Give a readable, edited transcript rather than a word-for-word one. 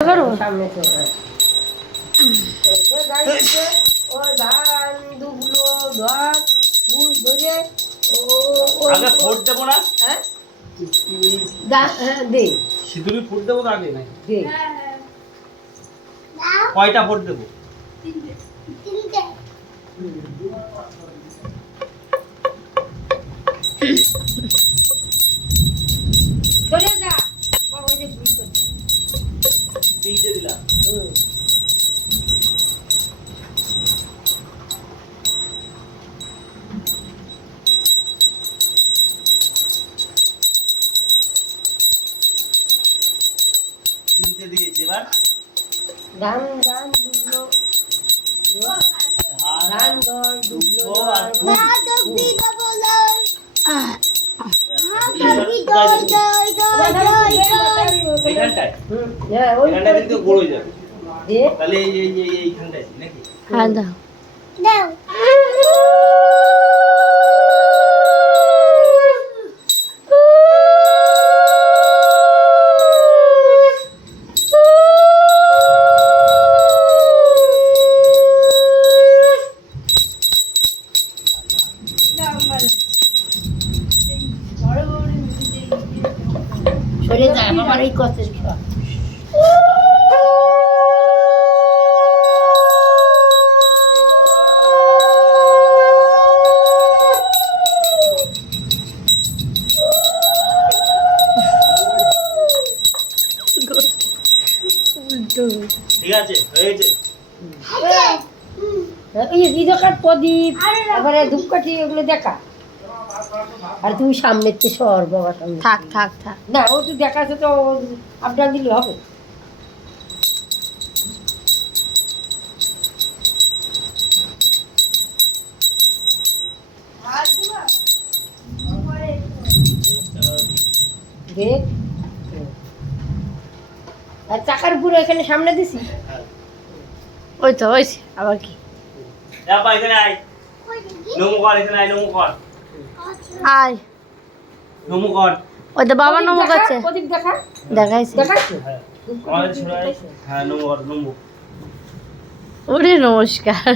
সামনে তো ও ধান দুগুলো ধর ফুল ধরে আগে ফোট দেবো না? হ্যাঁ দে সিঁদুরি ফোট দেবো আগে না? দে কয়টা ফোট দেবো? তিনটে। চলে যা ওই যে ভুল করছে। তিনটে দিলাম। তিনটে দিয়েছি এবার ধান ধান ডুবলো ধান ধর ডুবলো আর মা তো দিদা বলো হ্যাঁ কবি দই দই দই দই দই এইখানটায় হ্যাঁ ওই এখানটা কিন্তু গোল হয়ে যাবে দে তাহলে এইখানটায় নাকি? হ্যাঁ দাও। দাও সরে যা আমার এই কষ্টের খেলা ঠিক আছে হয়েছে এই দোকান প্রদীপ তারপরে ধূপকাঠি ওগুলো দেখা আর তুমি সামনের চেয়ে সর বাবা সামনে থাক থাক থাক। না ও তো দেখাচ্ছে তো আপনার দিলে হবে দেখ আর চাকার উপরে এখানে সামনে দিছি ওই তো ওই আবার কি আপা এখানে আয় নমো কর এখানে আয় নমো কর আয় নমো কর ওই তো বাবা নমো করছে প্রদীপ দেখা দেখাইছে দেখাচ্ছো হ্যাঁ আমাদের ছোড়াই হ্যাঁ নমো কর নমো ওরে নমস্কার।